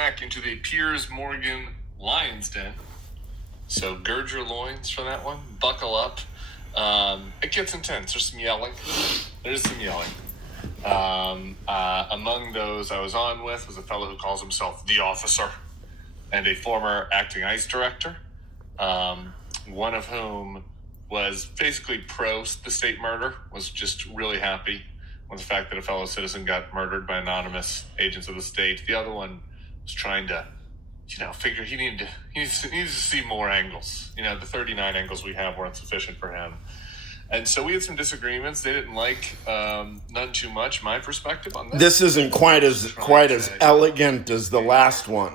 back into the Piers Morgan Lion's Den. So gird your loins for that one. Buckle up. It gets intense. There's some yelling. Among those I was on with was a fellow who calls himself The Officer and a former acting ICE director, one of whom was basically pro the state murder, was just really happy with the fact that a fellow citizen got murdered by anonymous agents of the state. The other one was trying to, figure he needed to see more angles. The 39 angles we have weren't sufficient for him. And so we had some disagreements. They didn't like none too much my perspective on this. This isn't quite as elegant as the last one.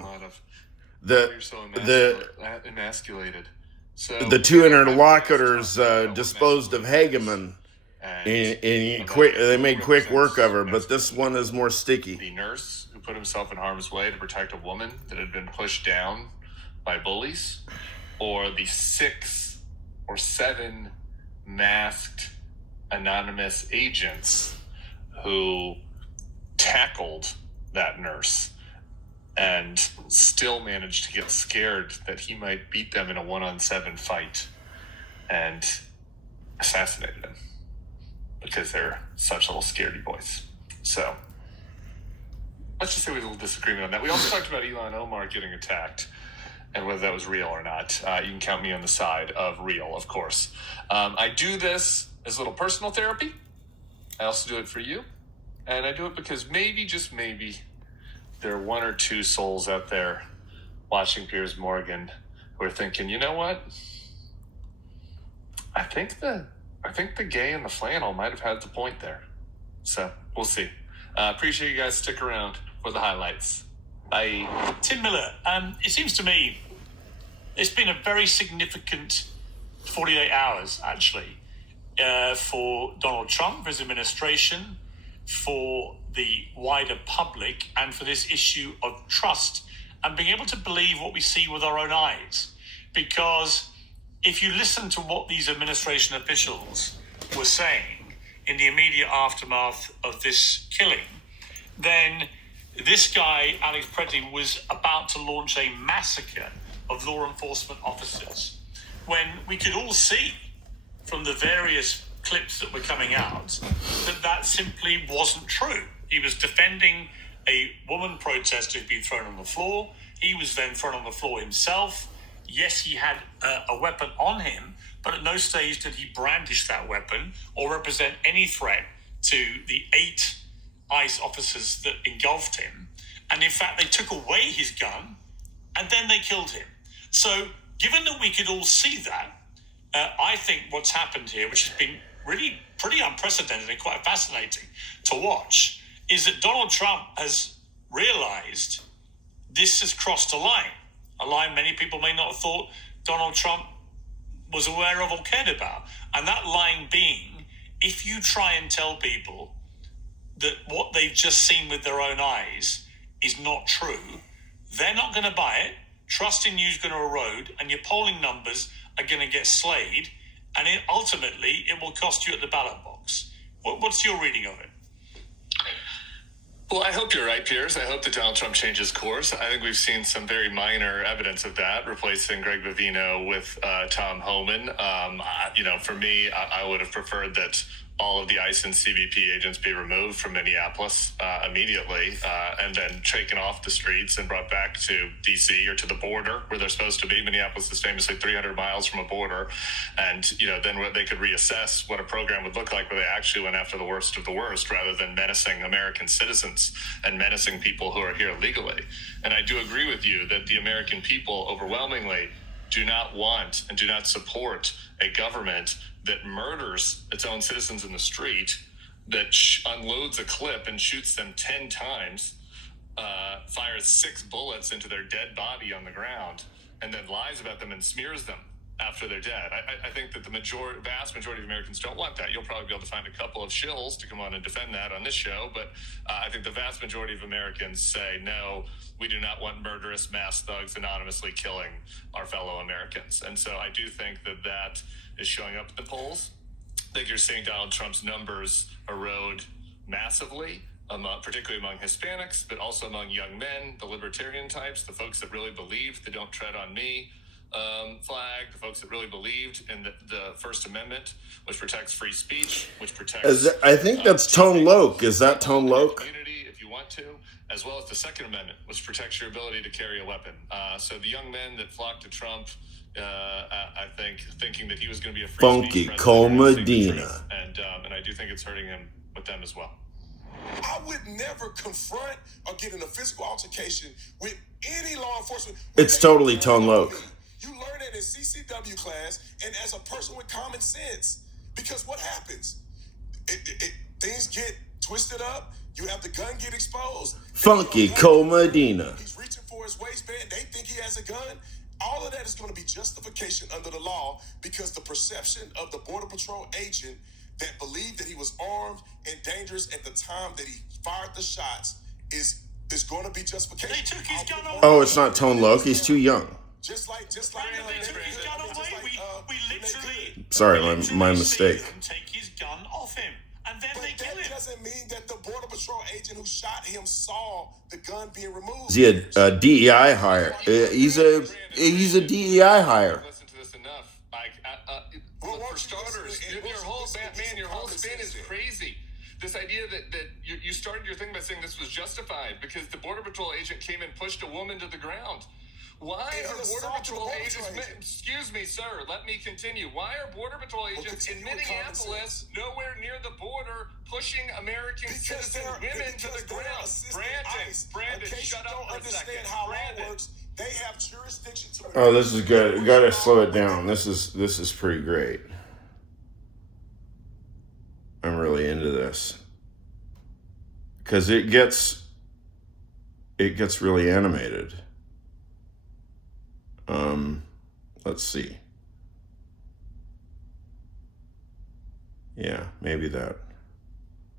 Emasculated. So the two interlocutors disposed of Hageman, and they made quick work of her. But this one is more sticky. The nurse who put himself in harm's way to protect a woman that had been pushed down by bullies, or the 6 or 7 masked anonymous agents who tackled that nurse and still managed to get scared that he might beat them in a 1-on-7 fight and assassinated him because they're such little scaredy boys. So let's just say we had a little disagreement on that. We also talked about Ilhan Omar getting attacked and whether that was real or not. You can count me on the side of real, of course. I do this as a little personal therapy. I also do it for you. And I do it because maybe, just maybe, there are 1 or 2 souls out there watching Piers Morgan who are thinking, you know what? I think the gay in the flannel might have had the point there. So we'll see. Appreciate you guys. Stick around for the highlights. Bye. Tim Miller, it seems to me it's been a very significant 48 hours, actually, for Donald Trump, for his administration, for the wider public, and for this issue of trust and being able to believe what we see with our own eyes. Because if you listen to what these administration officials were saying in the immediate aftermath of this killing, then this guy, Alex Preddy, was about to launch a massacre of law enforcement officers, when we could all see from the various clips that were coming out that simply wasn't true. He was defending a woman protester who'd been thrown on the floor. He was then thrown on the floor himself. Yes, he had a weapon on him, but at no stage did he brandish that weapon or represent any threat to the 8 ICE officers that engulfed him. And in fact, they took away his gun and then they killed him. So given that we could all see that, I think what's happened here, which has been really pretty unprecedented and quite fascinating to watch, is that Donald Trump has realized this has crossed a line many people may not have thought Donald Trump was aware of or cared about. And that line being, if you try and tell people that what they've just seen with their own eyes is not true, they're not going to buy it, trust in you is going to erode, and your polling numbers are going to get slayed, and ultimately it will cost you at the ballot box. What's your reading of it? Well, I hope you're right, Piers. I hope that Donald Trump changes course. I think we've seen some very minor evidence of that, replacing Greg Bovino with Tom Homan. For me, I would have preferred that all of the ICE and CBP agents be removed from Minneapolis immediately and then taken off the streets and brought back to D.C. or to the border where they're supposed to be. Minneapolis is famously 300 miles from a border. And, then they could reassess what a program would look like where they actually went after the worst of the worst rather than menacing American citizens and menacing people who are here legally. And I do agree with you that the American people overwhelmingly do not want and do not support a government that murders its own citizens in the street, that unloads a clip and shoots them 10 times, fires 6 bullets into their dead body on the ground, and then lies about them and smears them after they're dead. I think that the vast majority of Americans don't want that. You'll probably be able to find a couple of shills to come on and defend that on this show, but I think the vast majority of Americans say, no, we do not want murderous mass thugs anonymously killing our fellow Americans. And so I do think that is showing up in the polls. I think you're seeing Donald Trump's numbers erode massively particularly among Hispanics, but also among young men, the libertarian types, the folks that really believed the "Don't Tread on Me" flag, the folks that really believed in the First Amendment, which protects free speech, which protects. I think that's Tone Loc. Is that Tone Loc? Community, if you want to, as well as the Second Amendment, which protects your ability to carry a weapon. So the young men that flocked to Trump, I think, thinking that he was going to be a free Funky Cole Medina, and I do think it's hurting him with them as well. I would never confront or get in a physical altercation with any law enforcement. It's totally Tone Loc. You learn that in CCW class and as a person with common sense. Because what happens? Things get twisted up. You have the gun get exposed. Funky Cole Medina. He's reaching for his waistband. They think he has a gun. All of that is going to be justification under the law because the perception of the Border Patrol agent that believed that he was armed and dangerous at the time that he fired the shots is going to be justification. They took his gun away. Oh, it's not Tone Loc. He's too young. Just like they took his gun away. We literally. Sorry, my mistake. Take his gun off him, and then they kill him. That doesn't mean that the Border Patrol agent who shot him saw the gun being removed. Is he a DEI hire? He's a DEI hire. Listen to this enough. For starters, your whole spin is crazy. This idea that you started your thing by saying this was justified because the Border Patrol agent came and pushed a woman to the ground. Why are Border Patrol agents... Excuse me, sir. Let me continue. Why are Border Patrol agents in Minneapolis, nowhere near the border, pushing American citizen women to the ground? Brandon, shut up for a second. Brandon. They have jurisdiction to... Oh, this is good. We gotta slow it down. This is pretty great. I'm really into this because it gets really animated. Let's see. Yeah, maybe that.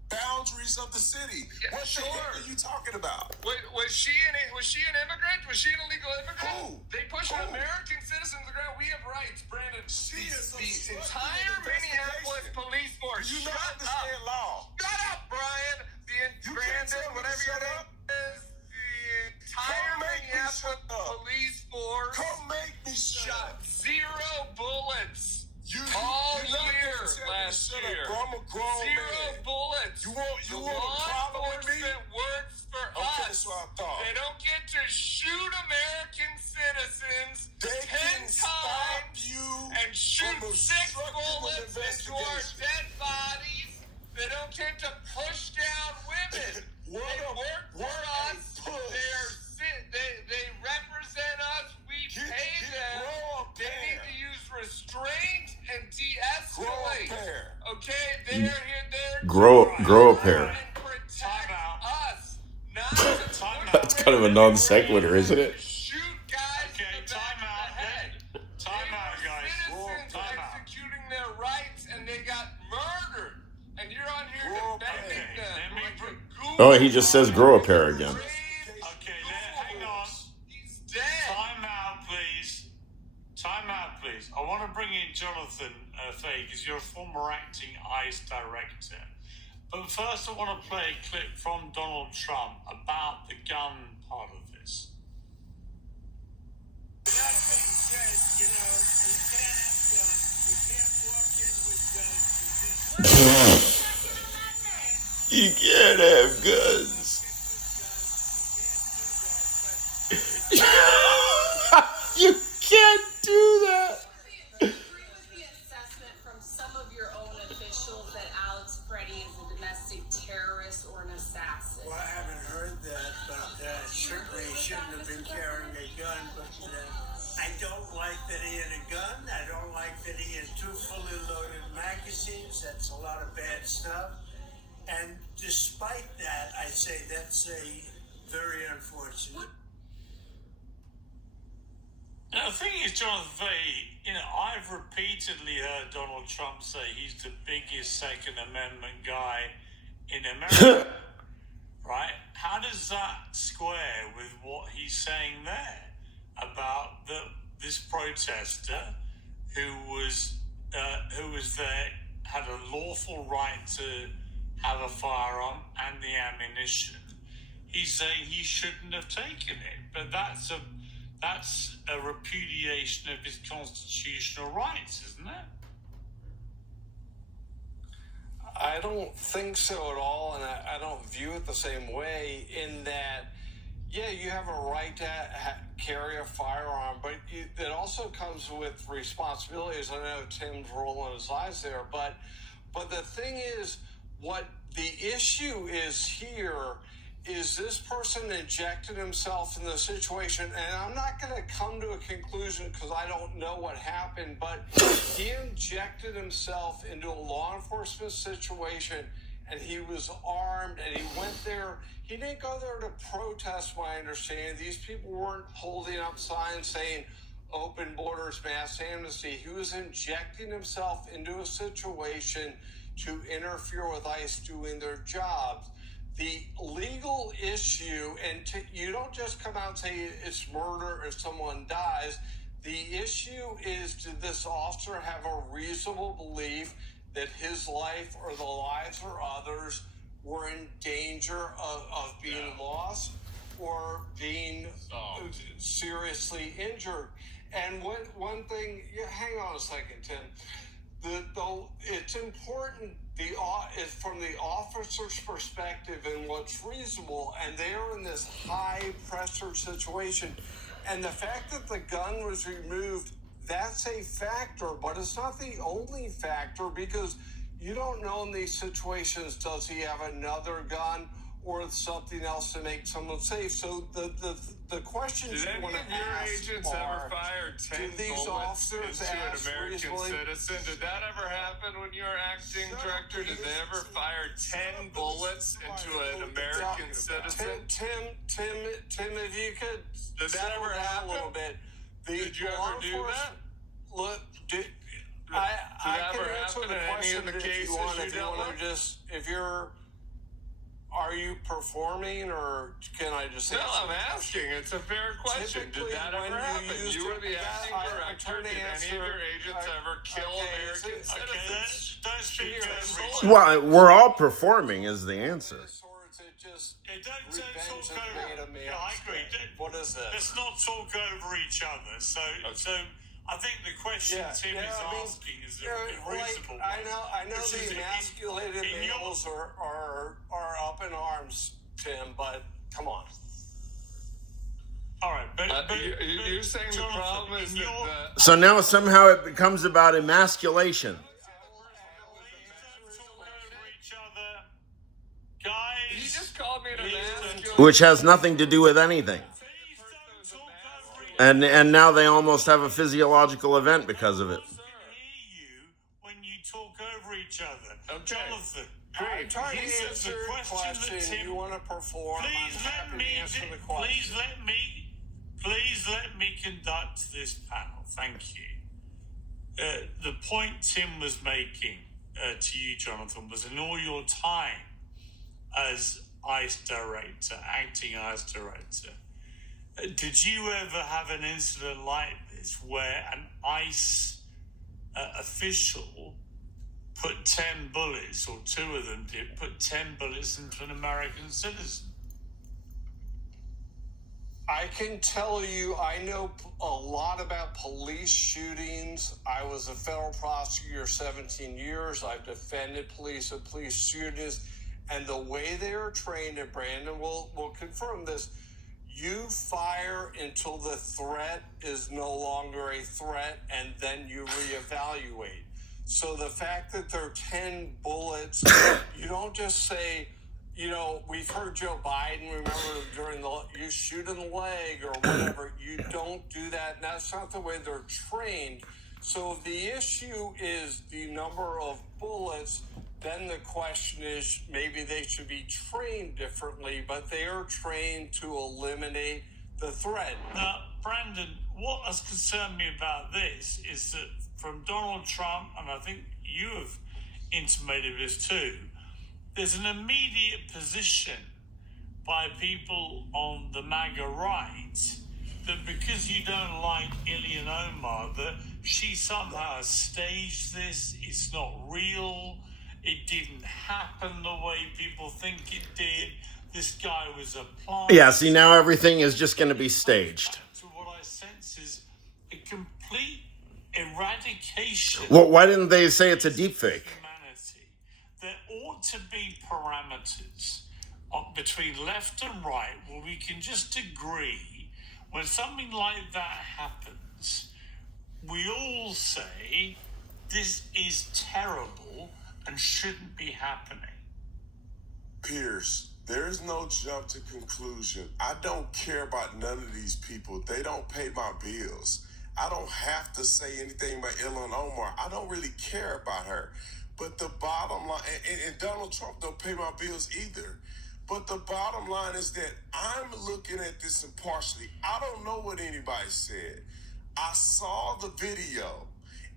Boundaries of the city. Yeah, what the heck are you talking about? Was she an immigrant? Was she an illegal immigrant? Who? They push an American citizen to the ground. We have rights, Brandon. She is the entire Minneapolis police force. You not understand law. Shut up, Brian. Brandon, whatever your name is. The entire Minneapolis police force. Come make me shut up. 0 bullets. All year last year. Bro, I'm a grown 0 man. bullets. You want the a law problem with me? enforcement works for Okay, us. that's what I thought. They don't get to shoot American citizens They 10 can stop times you and shoot from 6 bullets into our investigation. dead bodies. They don't get to push down women. They work for us. They represent us. We pay them. They need to use restraint and de-escalate. Okay, they're here. Grow a pair. And protect us. Not That's kind of a non sequitur, isn't it? Shoot guys. Okay, time out, head. Time out, guys. Citizens Time out. executing their rights, and they got murdered. And you're on here defending them. Like a Oh, he just says grow a pair again. Okay, hang on. He's dead. Time out, please. Time out, please. I want to bring in Jonathan Fay because you're a former acting ICE director. But first, I want to play a clip from Donald Trump about the gun part of this. That being said, you can't have guns. You can't walk in with guns. You can't have guns. You can't do that. Do you agree with the assessment from some of your own officials that Alex Freddie is a domestic terrorist or an assassin? Well, I haven't heard that, but certainly he shouldn't have been carrying a gun. But I don't like that he had a gun. I don't like that he had 2 fully loaded magazines. That's a lot of bad stuff. And despite that, I say that's very unfortunate. Now, the thing is, Jonathan Fay, I've repeatedly heard Donald Trump say he's the biggest Second Amendment guy in America. Right? How does that square with what he's saying there about this protester who was there, had a lawful right to have a firearm and the ammunition. He's saying he shouldn't have taken it, but that's a repudiation of his constitutional rights, isn't it? I don't think so at all, and I don't view it the same way in that, yeah, you have a right to carry a firearm, but it also comes with responsibilities. I know Tim's rolling his eyes there, but the thing is, what the issue is here is this person injected himself in the situation, and I'm not going to come to a conclusion because I don't know what happened, but he injected himself into a law enforcement situation, and he was armed, and he went there. He didn't go there to protest, my understanding. These people weren't holding up signs saying open borders, mass amnesty. He was injecting himself into a situation to interfere with ICE doing their jobs. The legal issue, and you don't just come out and say it's murder if someone dies. The issue is, did this officer have a reasonable belief that his life or the lives of others were in danger of being lost or being seriously injured? And one thing, hang on a second, Tim. It's important from the officer's perspective and what's reasonable, and they're in this high pressure situation. And the fact that the gun was removed, that's a factor, but it's not the only factor, because you don't know in these situations, does he have another gun or something else to make someone safe? So the questions you want to ask are, agents ever fire 10 bullets into an American citizen? Did that ever happen when you were acting director? Did they ever fire 10 bullets into an American citizen? Tim, if you could... Did that ever happen? A little bit. Did you ever do that? Look, did that ever happen in any of the cases you dealt with? Are you performing, or can I just say? No, I'm asking. It's a fair question. Did that ever happen? You were the acting director. Did any of your agents ever kill American citizens? Don't speak over Well, we're all performing is the answer. Don't talk over. Yeah, I agree. What is this? Let's not talk over each other. So I think the question Tim is asking is a reasonable one. I know the emasculated males are up in arms, Tim, but come on. All right, but you're saying Jonathan, the problem is that So now somehow it becomes about emasculation. Please don't talk over each other. Guys, he just called me an emasculate. Which has nothing to do with anything. Please don't talk over each other. And now they almost have a physiological event because of it. I can hear you when you talk over each other. Okay. Jonathan, I'm trying to answer the your question. Tim, you want to perform? Please let me conduct this panel. Thank you. The point Tim was making to you, Jonathan, was in all your time as ICE director, acting ICE director, did you ever have an incident like this where an ICE official put 10 bullets, or two of them did, put 10 bullets into an American citizen? I can tell you, I know a lot about police shootings. I was a federal prosecutor 17 years. I've defended police and police shootings. And the way they are trained, and Brandon will confirm this, you fire until the threat is no longer a threat, and then you reevaluate. So the fact that there are 10 bullets, you don't just say, we've heard Joe Biden, remember, you shoot in the leg or whatever. You don't do that, and that's not the way they're trained. So if the issue is the number of bullets, then the question is maybe they should be trained differently, but they are trained to eliminate the threat. Now, Brandon, what has concerned me about this is that from Donald Trump, and I think you have intimated this too, there's an immediate position by people on the MAGA right that because you don't like Ilhan Omar, that she somehow has staged this, it's not real, It didn't happen the way people think it did. This guy was applying. Yeah, see, now everything is just going to be staged. To what I sense is a complete eradication. Well, why didn't they say it's a deepfake? Humanity. There ought to be parameters between left and right where we can just agree when something like that happens, we all say this is terrible and shouldn't be happening. Pierce, there's no jump to conclusion. I don't care about none of these people. They don't pay my bills. I don't have to say anything about Ilhan Omar. I don't really care about her. But the bottom line, and Donald Trump don't pay my bills either. But the bottom line is that I'm looking at this impartially. I don't know what anybody said. I saw the video,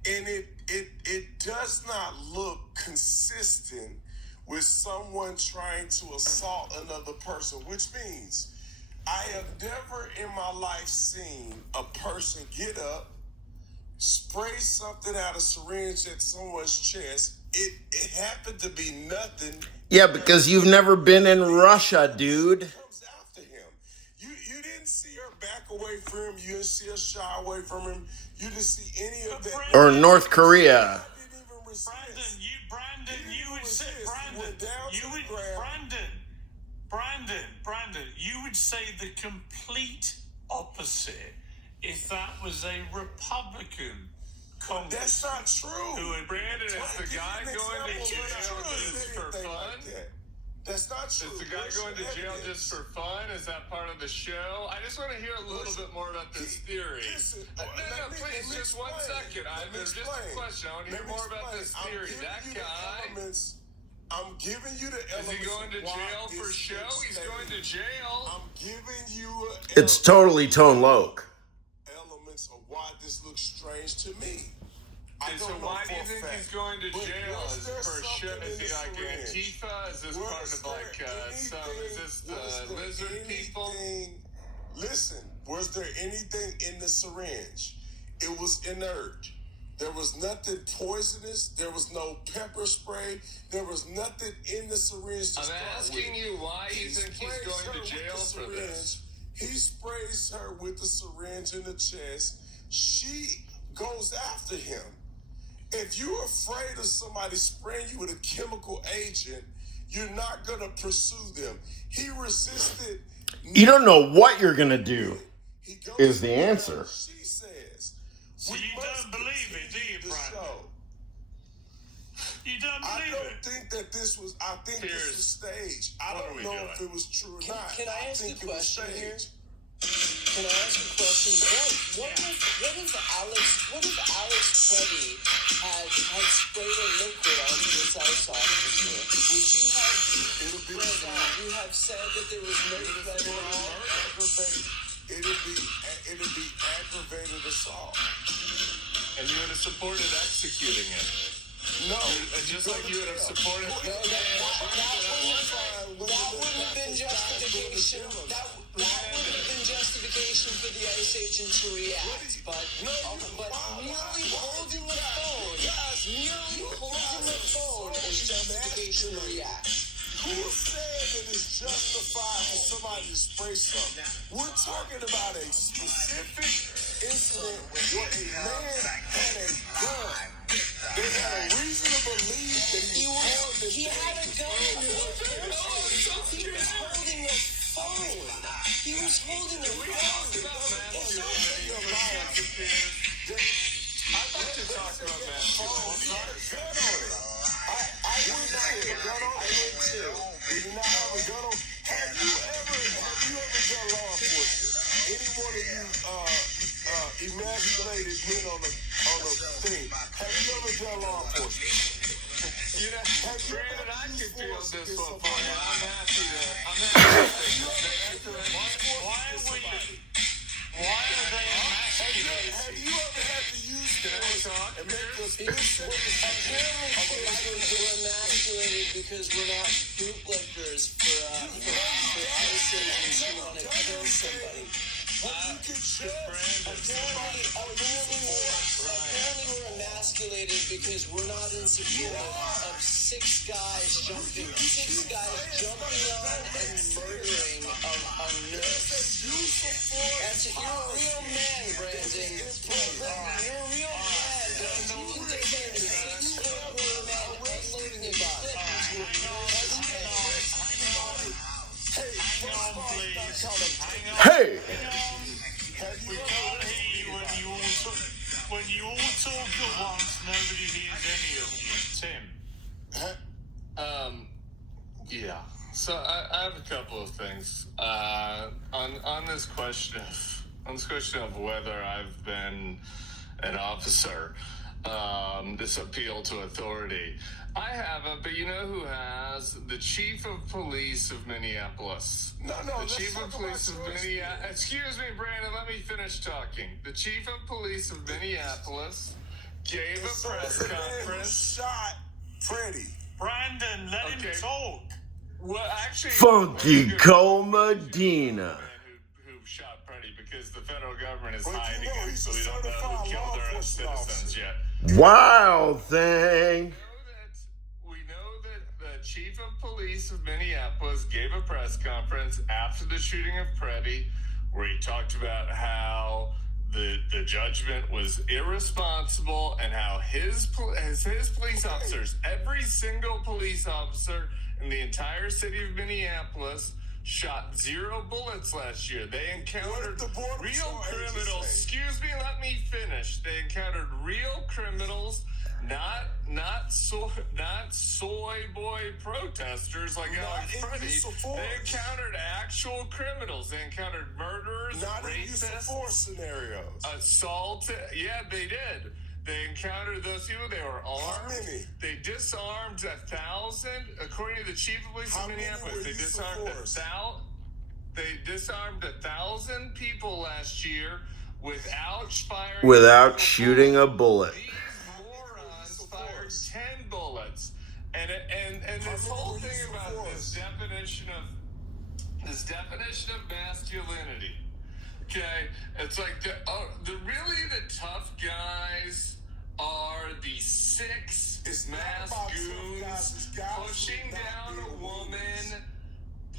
and it does not look consistent with someone trying to assault another person, which means I have never in my life seen a person get up, spray something out of syringe at someone's chest. It happened to be nothing. Yeah, because you've never been in Russia, dude. Comes after him. You didn't see her back away from him. You didn't see her shy away from him. You didn't see any of that. Or North Korea. Brandon, you would say the complete opposite if that was a Republican Congress. That's not true. Brandon, is the guy going to jail just for fun? That's not true. Is the guy going to jail just for fun? Is that part of the show? I just want to hear a little bit more about this theory. No, please, just 1 second. There's just a question. I want to hear more about this theory. That guy... I'm giving you the elements. Is he going to jail for show? He's going to jail. I'm giving you... It's totally Tone Loc. Elements of why this looks strange to me. So why do you think he's going to jail? Is it for show? Is he like Antifa? Is this part of like is this the lizard people? Listen, was there anything in the syringe? It was inert. There was nothing poisonous. There was no pepper spray. There was nothing in the syringe. I'm asking you why you think he's going to jail for this. He sprays her with the syringe in the chest. She goes after him. If you're afraid of somebody spraying you with a chemical agent, you're not going to pursue them. He resisted. You don't know what you're going to do, is the answer. She says. So you don't believe it, do you, Brandon? You don't believe it? I don't think that this was, I think this was staged. I don't know if it was true or not. Can I ask a question here? Can I ask a question? What if Alex Preddy had sprayed a liquid onto this ICE officer? Would you have said that there was no threat at all? It'll be aggravated assault. And you would have supported executing it. No. Just like you would have supported... No, that wouldn't have been justification. That wouldn't have been justification for the ICE agent to react. But merely holding the phone is justification to react. Who said that it's justified for somebody to spray something? We're talking about a specific incident where a man had a gun. They had a reason to believe that he had a gun. He was holding a phone. He was holding a phone. I'd like to talk about that. I would not have a gun on. I would too. He did not have a gun on. Have you ever done law enforcement? Any one of you emasculated men on a thing? Have you ever done law enforcement? Brandon, I can feel this one for you. I'm happy to. Why are they emasculated? Have you ever had to use force and make a specific? Apparently, we're emasculated because we're not bootlickers for ICE agents who want to kill somebody. Apparently we're emasculated because we're not in support of six guys jumping on and murdering a nurse. You're a real man, Brandon. You're a real man, but you can take care of a 6-foot man unloading a gun. Hey! We can't hear you when you all talk at once. Nobody hears any of you, Tim. Yeah. So I have a couple of things on this question of whether I've been an officer. This appeal to authority. I haven't, but you know who has? The chief of police of Minneapolis. No, The chief of police of Minneapolis. Excuse me, Brandon. Let me finish talking. The chief of police of Minneapolis gave a press conference. Shot Freddie. Brandon, let him talk. Well, actually, Funky Cole Medina. Who shot Freddie, because the federal government is hiding it, so we don't know who killed their own citizens yet. Wild thing. We know that the chief of police of Minneapolis gave a press conference after the shooting of Freddie, where he talked about how the judgment was irresponsible and how his police officers, every single police officer in the entire city of Minneapolis, shot 0 bullets last year. They encountered real criminals. Excuse me, let me finish. They encountered real criminals, not soy boy protesters like Alex Freddie. They encountered actual criminals. They encountered murderers, rapists, scenarios. assault. Yeah, they did. They encountered those people. They were armed. How many? They disarmed 1,000. According to the chief of police of Minneapolis, they disarmed 1,000. They disarmed 1,000 people last year without shooting a bullet. These morons fired 10 bullets, and this whole thing about this definition of masculinity. Okay, it's like the tough guys are the 6 mass goons pushing down a woman,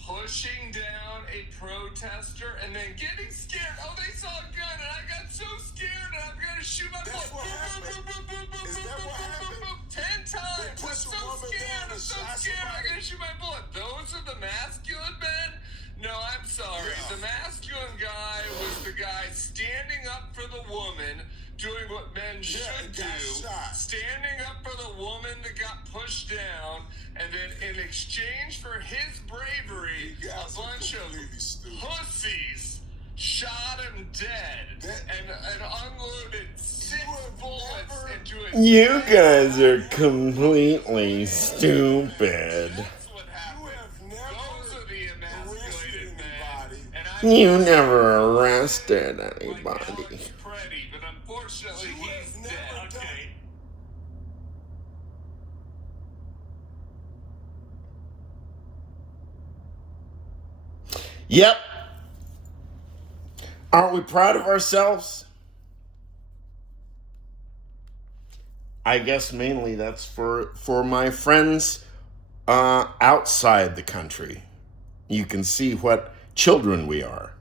pushing down a protester, and then getting scared. Oh, they saw a gun, and I got so scared, and I'm gonna shoot my bullet. 10 times. I'm so scared. I'm gonna shoot my bullet. Those are the masculine men. No, I'm sorry. The masculine guy was the guy standing up for the woman, doing what men should do, standing up for the woman that got pushed down, and then in exchange for his bravery, a bunch of pussies shot him dead and unloaded 6 bullets into his You guys are completely stupid. You never arrested anybody. Freddie, but unfortunately he's dead. Okay. Yep. Aren't we proud of ourselves? I guess mainly that's for my friends outside the country. You can see what children we are.